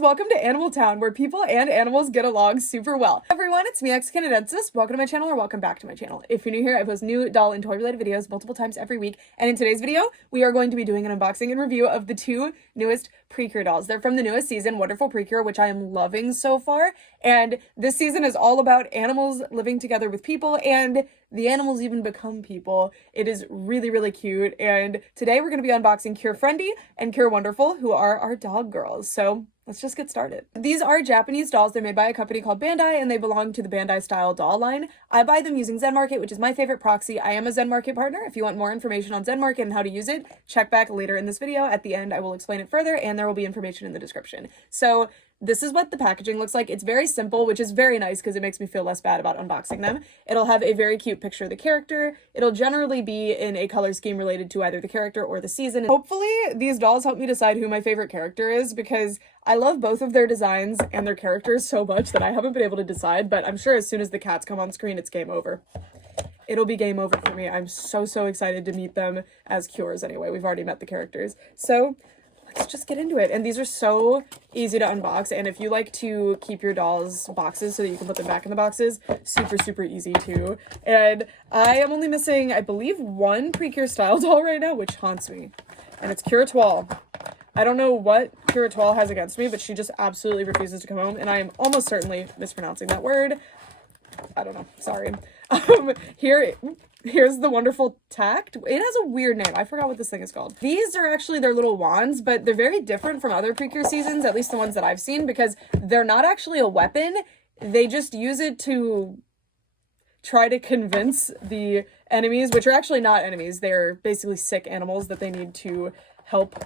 Welcome to Animal Town, where people and animals get along super well. Hey everyone, it's me, Xcanadensis. Welcome to my channel, or welcome back to my channel. If you're new here, I post new doll and toy related videos multiple times every week, and in today's video, we are going to be doing an unboxing and review of the two newest Precure dolls. They're from the newest season, Wonderful Precure, which I am loving so far, and this season is all about animals living together with people, and the animals even become people. It is really, really cute, and today we're going to be unboxing Cure Friendy and Cure Wonderful, who are our dog girls. So let's just get started. These are Japanese dolls. They're made by a company called Bandai, and they belong to the Bandai Style doll line. I buy them using Zen Market, which is my favorite proxy. I am a Zen Market partner. If you want more information on Zen Market and how to use it, check back later in this video. At the end, I will explain it further, and there will be information in the description. So this is what the packaging looks like. It's very simple, which is very nice because it makes me feel less bad about unboxing them. It'll have a very cute picture of the character. It'll generally be in a color scheme related to either the character or the season. Hopefully, these dolls help me decide who my favorite character is, because I love both of their designs and their characters so much that I haven't been able to decide, but I'm sure as soon as the cats come on screen, it's game over. It'll be game over for me. I'm so excited to meet them as Cures anyway. We've already met the characters. So let's just get into it. And these are so easy to unbox, and if you like to keep your dolls boxes so that you can put them back in the boxes, super easy too. And I am only missing, I believe, one Precure style doll right now, which haunts me, and it's Cure Toile. I don't know what Cure Toile has against me, but she just absolutely refuses to come home, and I am almost certainly mispronouncing that word. I don't know, sorry. Here's the Wonderful Tact. It has a weird name. I forgot what this thing is called. These are actually their little wands, but they're very different from other Precure seasons, at least the ones that I've seen, because they're not actually a weapon. They just use it to try to convince the enemies, which are actually not enemies. They're basically sick animals that they need to help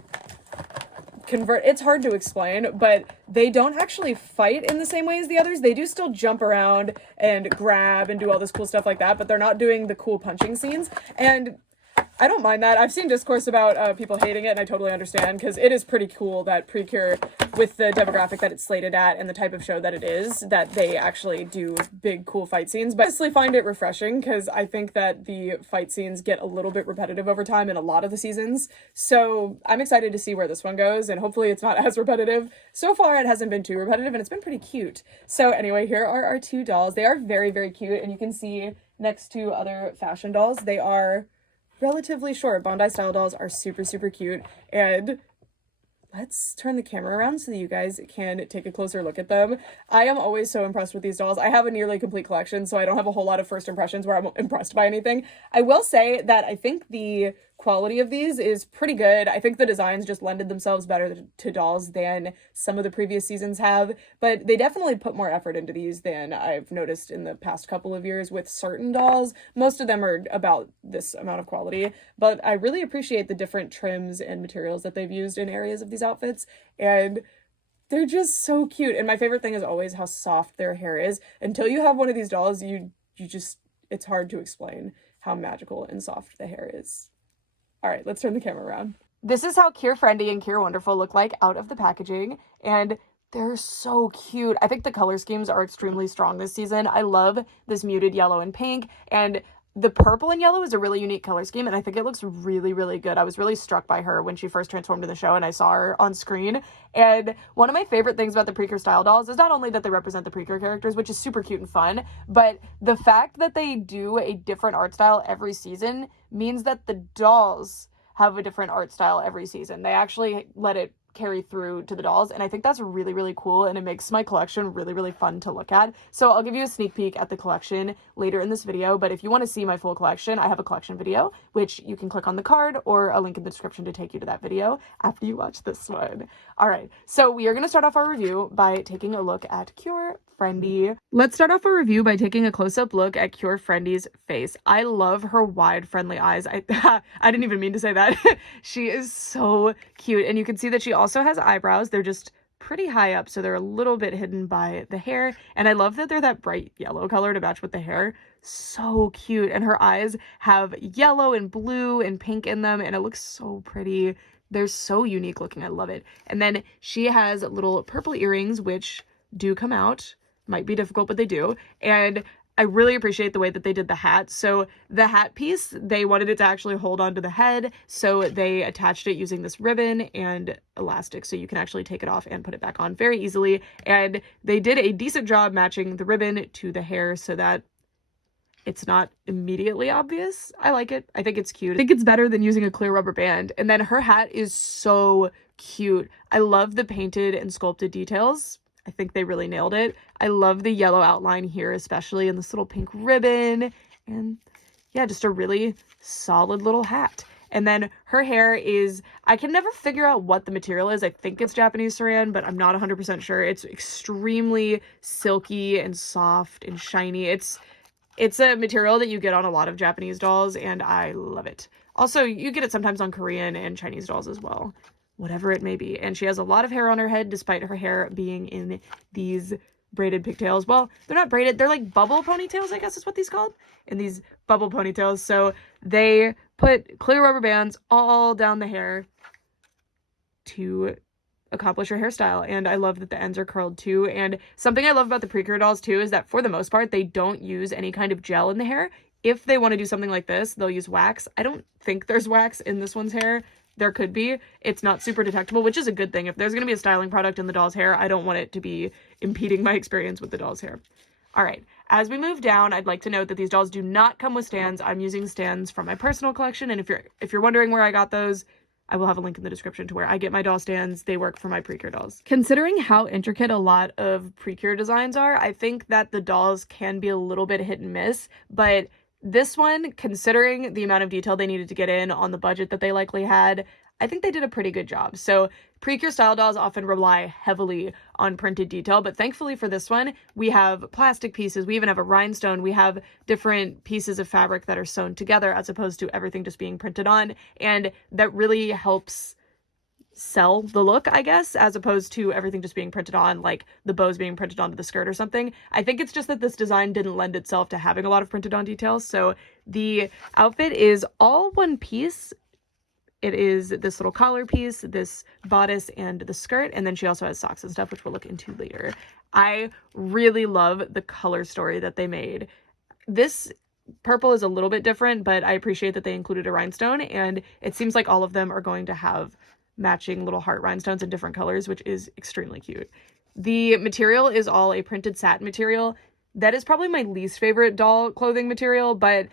convert. It's hard to explain, but they don't actually fight in the same way as the others. They do still jump around and grab and do all this cool stuff like that, but they're not doing the cool punching scenes, and I don't mind that. I've seen discourse about people hating it, and I totally understand, because it is pretty cool that Precure, with the demographic that it's slated at and the type of show that it is, that they actually do big cool fight scenes. But I honestly find it refreshing, because I think that the fight scenes get a little bit repetitive over time in a lot of the seasons. So I'm excited to see where this one goes, and hopefully it's not as repetitive. So far it hasn't been too repetitive, and it's been pretty cute. So anyway, here are our two dolls. They are very cute, and you can see next to other fashion dolls, they are relatively short. Bandai Style dolls are super cute, and let's turn the camera around so that you guys can take a closer look at them. I am always so impressed with these dolls. I have a nearly complete collection, so I don't have a whole lot of first impressions where I'm impressed by anything. I will say that I think the quality of these is pretty good. I think the designs just lended themselves better to dolls than some of the previous seasons have, but they definitely put more effort into these than I've noticed in the past couple of years with certain dolls. Most of them are about this amount of quality, but I really appreciate the different trims and materials that they've used in areas of these outfits, and they're just so cute. And my favorite thing is always how soft their hair is. Until you have one of these dolls, you just, it's hard to explain how magical and soft the hair is. All right, let's turn the camera around. This is how Cure Friendy and Cure Wonderful look like out of the packaging, and they're so cute. I think the color schemes are extremely strong this season. I love this muted yellow and pink, and the purple and yellow is a really unique color scheme, and I think it looks really good. I was really struck by her when she first transformed in the show and I saw her on screen. And one of my favorite things about the Precure style dolls is not only that they represent the Precure characters, which is super cute and fun, but the fact that they do a different art style every season means that the dolls have a different art style every season. They actually let it carry through to the dolls, and I think that's really cool, and it makes my collection really fun to look at. So I'll give you a sneak peek at the collection later in this video, but if you want to see my full collection, I have a collection video, which you can click on the card or a link in the description to take you to that video after you watch this one. All right, so we are going to start off our review by taking a look at Cure Friendy. Let's start off our review by taking a close-up look at Cure Friendy's face. I love her wide, friendly eyes. I didn't even mean to say that. She is so cute, and you can see that she also has eyebrows. They're just pretty high up, so they're a little bit hidden by the hair, and I love that they're that bright yellow color to match with the hair. So cute. And her eyes have yellow and blue and pink in them, and it looks so pretty. They're so unique looking. I love it. And then she has little purple earrings, which do come out. Might be difficult, but they do. And I really appreciate the way that they did the hat. So the hat piece, they wanted it to actually hold onto the head, so they attached it using this ribbon and elastic, so you can actually take it off and put it back on very easily. And they did a decent job matching the ribbon to the hair so that it's not immediately obvious. I like it. I think it's cute. I think it's better than using a clear rubber band. And then her hat is so cute. I love the painted and sculpted details. I think they really nailed it. I love the yellow outline here, especially in this little pink ribbon. And yeah, just a really solid little hat. And then her hair is, I can never figure out what the material is. I think it's Japanese saran, but I'm not 100% sure. It's extremely silky and soft and shiny. It's a material that you get on a lot of Japanese dolls, and I love it. Also, you get it sometimes on Korean and Chinese dolls as well, whatever it may be. And she has a lot of hair on her head, despite her hair being in these braided pigtails. Well, they're not braided. They're like bubble ponytails, I guess is what these called. In these bubble ponytails. So they put clear rubber bands all down the hair to accomplish her hairstyle, and I love that the ends are curled too. And something I love about the Precure dolls too is that for the most part they don't use any kind of gel in the hair. If they want to do something like this, they'll use wax. I don't think there's wax in this one's hair. There could be. It's not super detectable, which is a good thing. If there's going to be a styling product in the doll's hair, I don't want it to be impeding my experience with the doll's hair. All right, as we move down, I'd like to note that these dolls do not come with stands. I'm using stands from my personal collection, and if you're wondering where I got those, I will have a link in the description to where I get my doll stands. They work for my Precure dolls. Considering how intricate a lot of Precure designs are, I think that the dolls can be a little bit hit and miss, but this one, considering the amount of detail they needed to get in on the budget that they likely had, I think they did a pretty good job. So Precure style dolls often rely heavily on printed detail, but thankfully for this one, we have plastic pieces. We even have a rhinestone. We have different pieces of fabric that are sewn together as opposed to everything just being printed on. And that really helps sell the look, I guess, as opposed to everything just being printed on, like the bows being printed onto the skirt or something. I think it's just that this design didn't lend itself to having a lot of printed on details. So the outfit is all one piece. It is this little collar piece, this bodice, and the skirt, and then she also has socks and stuff, which we'll look into later. I really love the color story that they made. This purple is a little bit different, but I appreciate that they included a rhinestone, and it seems like all of them are going to have matching little heart rhinestones in different colors, which is extremely cute. The material is all a printed satin material. That is probably my least favorite doll clothing material, but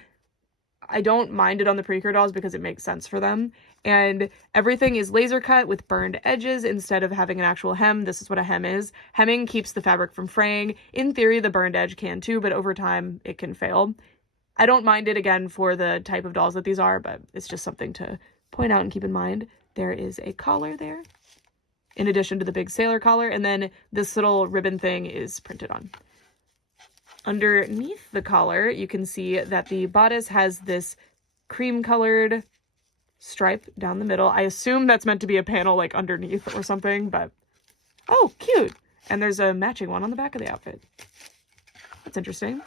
I don't mind it on the Precure dolls because it makes sense for them. And everything is laser cut with burned edges instead of having an actual hem. This is what a hem is. Hemming keeps the fabric from fraying. In theory, the burned edge can too, but over time it can fail. I don't mind it, again, for the type of dolls that these are, but it's just something to point out and keep in mind. There is a collar there, in addition to the big sailor collar, and then this little ribbon thing is printed on. Underneath the collar, you can see that the bodice has this cream-colored stripe down the middle. I assume that's meant to be a panel, like, underneath or something, but oh, cute! And there's a matching one on the back of the outfit. That's interesting.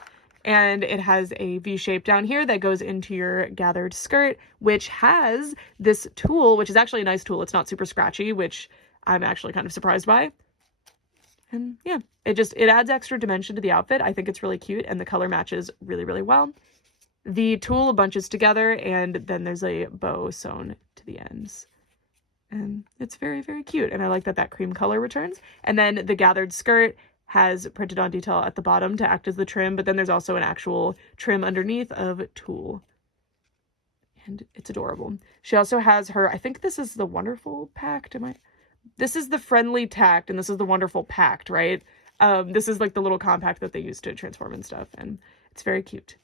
And it has a V shape down here that goes into your gathered skirt, which has this tool, which is actually a nice tool. It's not super scratchy, which I'm actually kind of surprised by. And yeah, it adds extra dimension to the outfit. I think it's really cute, and the color matches really, really well. The tulle bunches together, and then there's a bow sewn to the ends. And it's very, very cute, and I like that that cream color returns. And then the gathered skirt has printed on detail at the bottom to act as the trim, but then there's also an actual trim underneath of tulle. And it's adorable. She also has her, I think this is the Wonderful Pact, this is the Friendly Tact, and this is the Wonderful Pact, right? This is like the little compact that they use to transform and stuff, and it's very cute.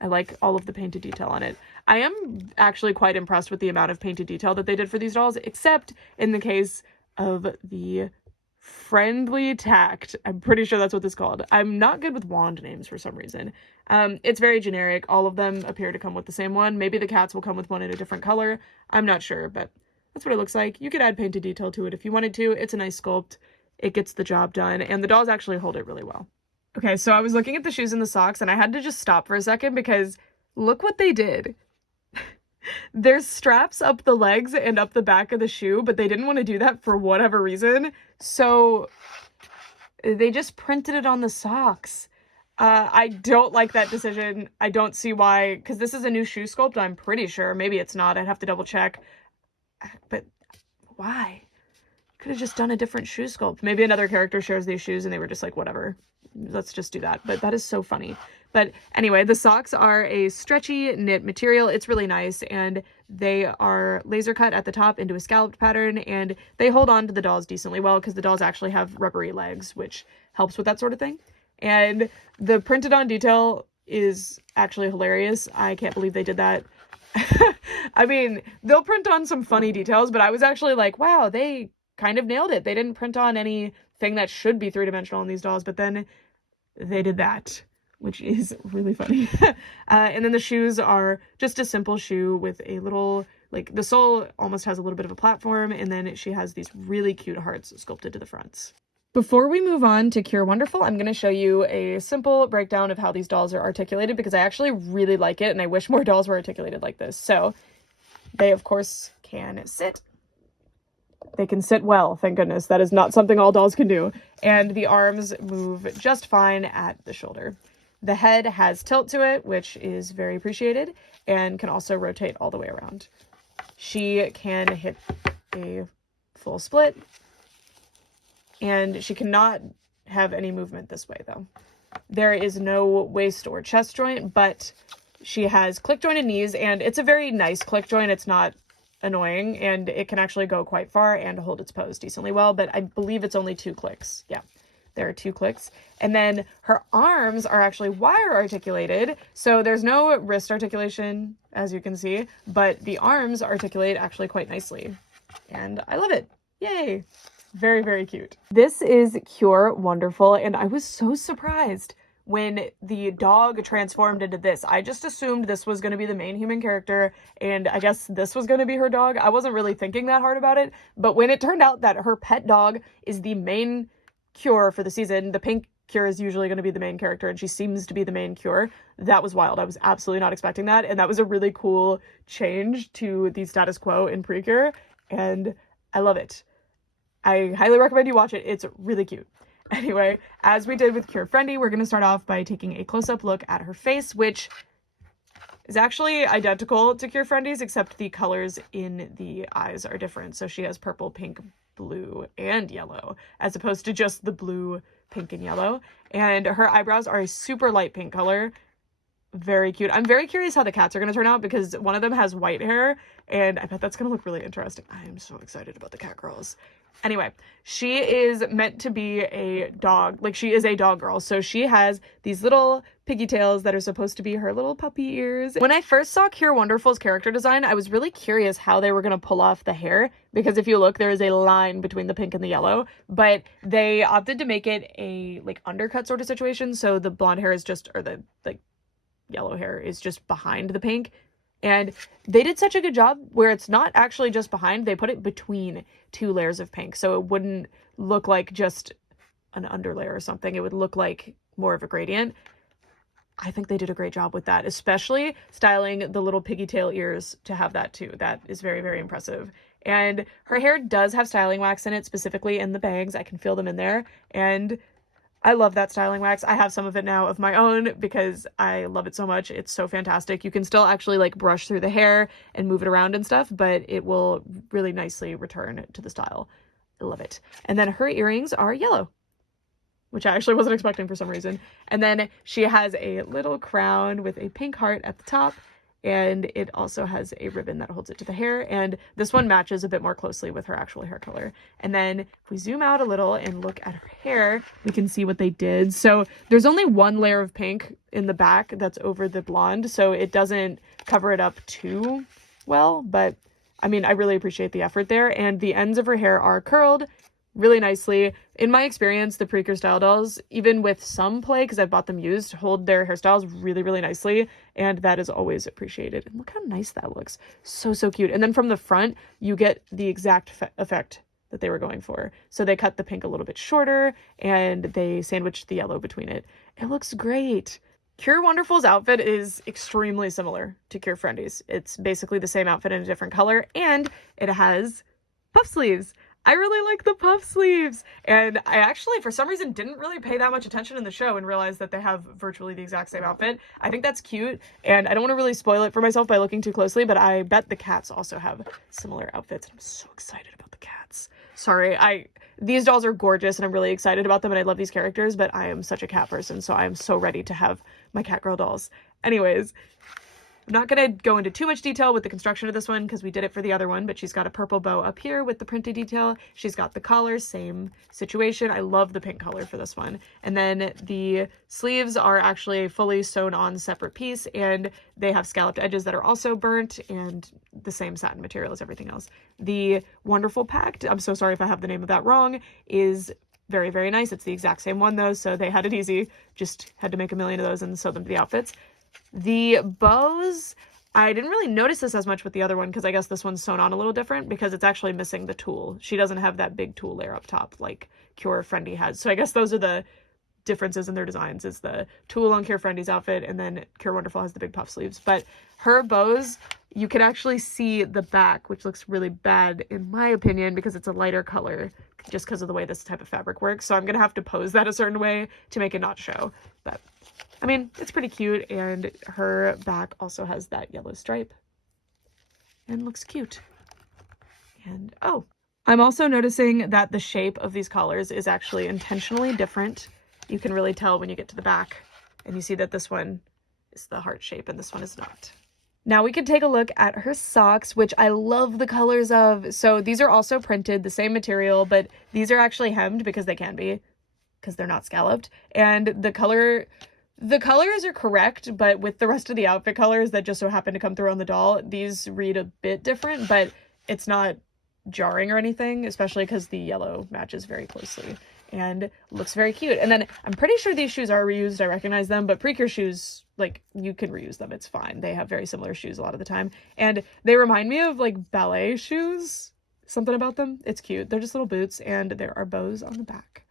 I like all of the painted detail on it. I am actually quite impressed with the amount of painted detail that they did for these dolls, except in the case of the Friendly Tact. I'm pretty sure that's what this is called. I'm not good with wand names for some reason. It's very generic. All of them appear to come with the same one. Maybe the cats will come with one in a different color. I'm not sure, but that's what it looks like. You could add painted detail to it if you wanted to. It's a nice sculpt. It gets the job done, and the dolls actually hold it really well. Okay, so I was looking at the shoes and the socks, and I had to just stop for a second because look what they did. There's straps up the legs and up the back of the shoe, but they didn't want to do that for whatever reason, so they just printed it on the socks. I don't like that decision. I don't see why, because this is a new shoe sculpt, I'm pretty sure. Maybe it's not. I'd have to double check. But why? Could have just done a different shoe sculpt. Maybe another character shares these shoes and they were just like, whatever, let's just do that. But that is so funny. But anyway, the socks are a stretchy knit material. It's really nice, and they are laser cut at the top into a scalloped pattern, and they hold on to the dolls decently well because the dolls actually have rubbery legs, which helps with that sort of thing. And the printed on detail is actually hilarious. I can't believe they did that. I mean, they'll print on some funny details, but I was actually like, wow, they kind of nailed it. They didn't print on anything that should be three-dimensional in these dolls, but then they did that, which is really funny. And then the shoes are just a simple shoe with a little, like, the sole almost has a little bit of a platform, and then she has these really cute hearts sculpted to the fronts. Before we move on to Cure Wonderful, I'm going to show you a simple breakdown of how these dolls are articulated because I actually really like it and I wish more dolls were articulated like this. So they, of course, can sit. They can sit well, thank goodness. That is not something all dolls can do. And the arms move just fine at the shoulder. The head has tilt to it, which is very appreciated, and can also rotate all the way around. She can hit a full split. And she cannot have any movement this way, though. There is no waist or chest joint, but she has click jointed knees, and it's a very nice click joint. It's not annoying, and it can actually go quite far and hold its pose decently well, but I believe it's only 2 clicks. Yeah, there are 2 clicks. And then her arms are actually wire articulated, so there's no wrist articulation, as you can see, but the arms articulate actually quite nicely. And I love it. Yay! Very, very cute. This is Cure Wonderful, and I was so surprised when the dog transformed into this. I just assumed this was going to be the main human character, and I guess this was going to be her dog. I wasn't really thinking that hard about it, but when it turned out that her pet dog is the main Cure for the season, the pink Cure is usually going to be the main character, and she seems to be the main Cure. That was wild. I was absolutely not expecting that, and that was a really cool change to the status quo in Precure, and I love it. I highly recommend you watch it. It's really cute. Anyway, as we did with Cure Friendy, we're going to start off by taking a close-up look at her face, which is actually identical to Cure Friendy's, except the colors in the eyes are different. So she has purple, pink, blue, and yellow, as opposed to just the blue, pink, and yellow. And her eyebrows are a super light pink color. Very cute. I'm very curious how the cats are going to turn out because one of them has white hair, and I bet that's going to look really interesting. I am so excited about the cat girls. Anyway, she is meant to be a dog. Like, she is a dog girl. So she has these little piggy tails that are supposed to be her little puppy ears. When I first saw Cure Wonderful's character design, I was really curious how they were going to pull off the hair. Because if you look, there is a line between the pink and the yellow. But they opted to make it a, like, undercut sort of situation. So the blonde hair is just, or the, like, yellow hair is just behind the pink. And they did such a good job where it's not actually just behind. They put it between 2 layers of pink. So it wouldn't look like just an underlayer or something. It would look like more of a gradient. I think they did a great job with that, especially styling the little piggy tail ears to have that too. That is very, very impressive. And her hair does have styling wax in it, specifically in the bangs. I can feel them in there. And I love that styling wax. I have some of it now of my own because I love it so much. It's so fantastic. You can still actually like brush through the hair and move it around and stuff, but it will really nicely return to the style. I love it. And then her earrings are yellow, which I actually wasn't expecting for some reason. And then she has a little crown with a pink heart at the top, and it also has a ribbon that holds it to the hair, and this one matches a bit more closely with her actual hair color. And then if we zoom out a little and look at her hair, we can see what they did. So there's only 1 layer of pink in the back that's over the blonde, so it doesn't cover it up too well, but I mean, I really appreciate the effort there. And the ends of her hair are curled really nicely. In my experience, the Precure style dolls, even with some play, because I've bought them used, hold their hairstyles really, really nicely, and that is always appreciated. And look how nice that looks. So, so cute. And then from the front, you get the exact effect that they were going for. So they cut the pink a little bit shorter, and they sandwiched the yellow between it. It looks great. Cure Wonderful's outfit is extremely similar to Cure Friendy's. It's basically the same outfit in a different color, and it has puff sleeves. I really like the puff sleeves. And I actually, for some reason, didn't really pay that much attention in the show and realized that they have virtually the exact same outfit. I think that's cute. And I don't want to really spoil it for myself by looking too closely, but I bet the cats also have similar outfits. I'm so excited about the cats. Sorry, these dolls are gorgeous and I'm really excited about them and I love these characters, but I am such a cat person, so I am so ready to have my cat girl dolls. Anyways, I'm not going to go into too much detail with the construction of this one because we did it for the other one, but she's got a purple bow up here with the printed detail. She's got the collar, same situation. I love the pink color for this one. And then the sleeves are actually a fully sewn on separate piece and they have scalloped edges that are also burnt and the same satin material as everything else. The Wonderful Pact, I'm so sorry if I have the name of that wrong, is very, very nice. It's the exact same one though, so they had it easy. Just had to make a million of those and sew them to the outfits. The bows, I didn't really notice this as much with the other one because I guess this one's sewn on a little different because it's actually missing the tulle. She doesn't have that big tulle layer up top like Cure Friendy has. So I guess those are the differences in their designs, is the tulle on Cure Friendy's outfit and then Cure Wonderful has the big puff sleeves. But her bows, you can actually see the back, which looks really bad in my opinion because it's a lighter color just because of the way this type of fabric works. So I'm going to have to pose that a certain way to make it not show. But I mean, it's pretty cute, and her back also has that yellow stripe and looks cute. And oh, I'm also noticing that the shape of these collars is actually intentionally different. You can really tell when you get to the back, and you see that this one is the heart shape and this one is not. Now we can take a look at her socks, which I love the colors of. So these are also printed, the same material, but these are actually hemmed because they can be, because they're not scalloped. And the colors are correct, but with the rest of the outfit colors that just so happen to come through on the doll, these read a bit different, but it's not jarring or anything, especially because the yellow matches very closely and looks very cute. And then I'm pretty sure these shoes are reused. I recognize them, but Precure shoes, like, you can reuse them. It's fine. They have very similar shoes a lot of the time. And they remind me of like ballet shoes, something about them. It's cute. They're just little boots and there are bows on the back.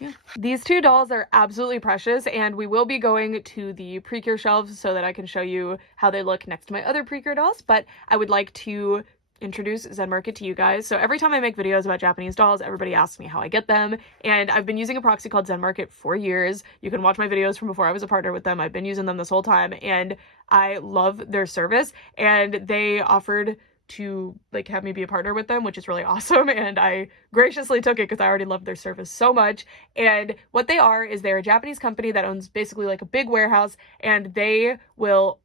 Yeah. These two dolls are absolutely precious and we will be going to the Precure shelves so that I can show you how they look next to my other Precure dolls, but I would like to introduce Zen Market to you guys. So every time I make videos about Japanese dolls, everybody asks me how I get them, and I've been using a proxy called Zen Market for years. You can watch my videos from before I was a partner with them. I've been using them this whole time and I love their service, and they offered to like have me be a partner with them, which is really awesome, and I graciously took it because I already loved their service so much. And what they are is they're a Japanese company that owns basically like a big warehouse, and they will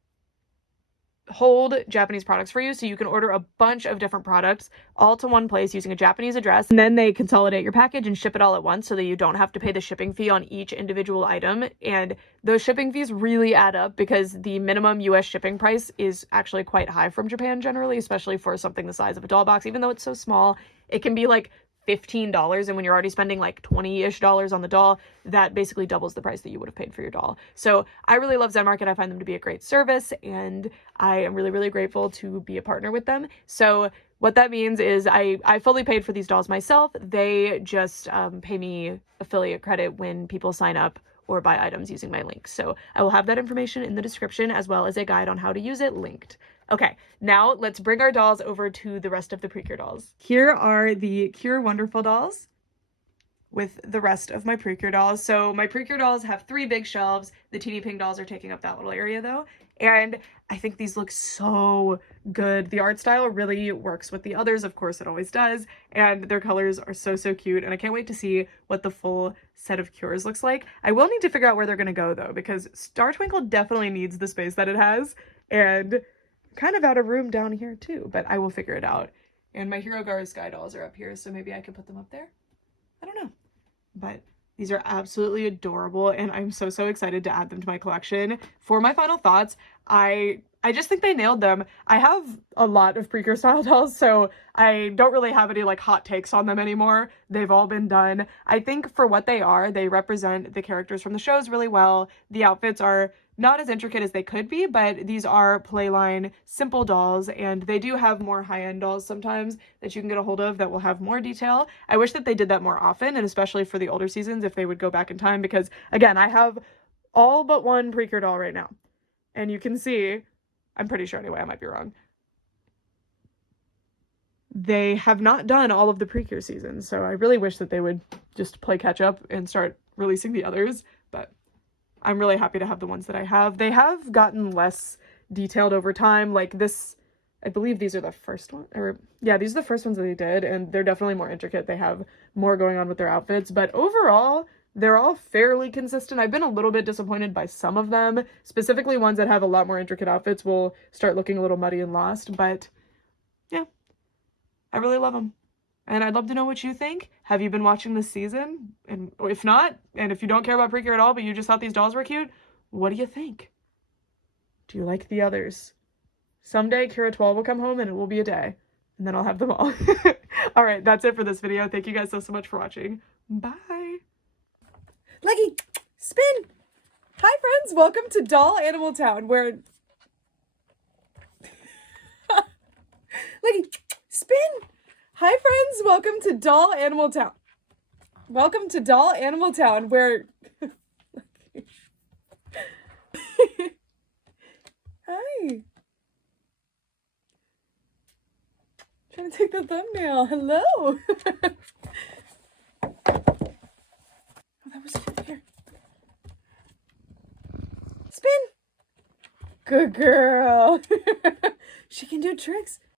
hold Japanese products for you, so you can order a bunch of different products all to one place using a Japanese address, and then they consolidate your package and ship it all at once so that you don't have to pay the shipping fee on each individual item. And those shipping fees really add up because the minimum US shipping price is actually quite high from Japan generally, especially for something the size of a doll box. Even though it's so small, it can be like $15, and when you're already spending like $20-ish on the doll, that basically doubles the price that you would have paid for your doll. So I really love Zen Market. I find them to be a great service, and I am really, really grateful to be a partner with them. So what that means is I fully paid for these dolls myself. They just pay me affiliate credit when people sign up or buy items using my link. So I will have that information in the description as well as a guide on how to use it linked. Okay, now let's bring our dolls over to the rest of the Precure dolls. Here are the Cure Wonderful dolls with the rest of my Precure dolls. So my Precure dolls have 3 big shelves. The teeny pink dolls are taking up that little area though. And I think these look so good. The art style really works with the others, of course it always does. And their colors are so, so cute. And I can't wait to see what the full set of Cures looks like. I will need to figure out where they're gonna go though, because Star Twinkle definitely needs the space that it has. And kind of out of room down here too, but I will figure it out. And my Hero Gar Sky dolls are up here, so maybe I could put them up there. I don't know. But these are absolutely adorable, and I'm so, so excited to add them to my collection. For my final thoughts, I just think they nailed them. I have a lot of Precure style dolls, so I don't really have any like hot takes on them anymore. They've all been done. I think for what they are, they represent the characters from the shows really well. The outfits are not as intricate as they could be, but these are Playline simple dolls, and they do have more high-end dolls sometimes that you can get a hold of that will have more detail. I wish that they did that more often, and especially for the older seasons if they would go back in time, because again, I have all but one Precure doll right now. And you can see, I'm pretty sure anyway, I might be wrong. they have not done all of the Precure seasons, so I really wish that they would just play catch up and start releasing the others, but I'm really happy to have the ones that I have. They have gotten less detailed over time. Like this, I believe these are the first one, or yeah, these are the first ones that they did, and they're definitely more intricate. They have more going on with their outfits, but overall, they're all fairly consistent. I've been a little bit disappointed by some of them, specifically ones that have a lot more intricate outfits will start looking a little muddy and lost, but yeah, I really love them. And I'd love to know what you think. Have you been watching this season? And if not, and if you don't care about Precure at all, but you just thought these dolls were cute, what do you think? Do you like the others? Someday Kira 12 will come home and it will be a day. And then I'll have them all. All right, that's it for this video. Thank you guys so much for watching. Bye. Leggy, spin. Hi friends, welcome to Doll Animal Town, where... Leggy, spin. Hi friends, welcome to Doll Animal Town. Welcome to Doll Animal Town, where... Hi. Trying to take the thumbnail. Hello. Oh, that was cute. Here. Spin. Good girl. She can do tricks.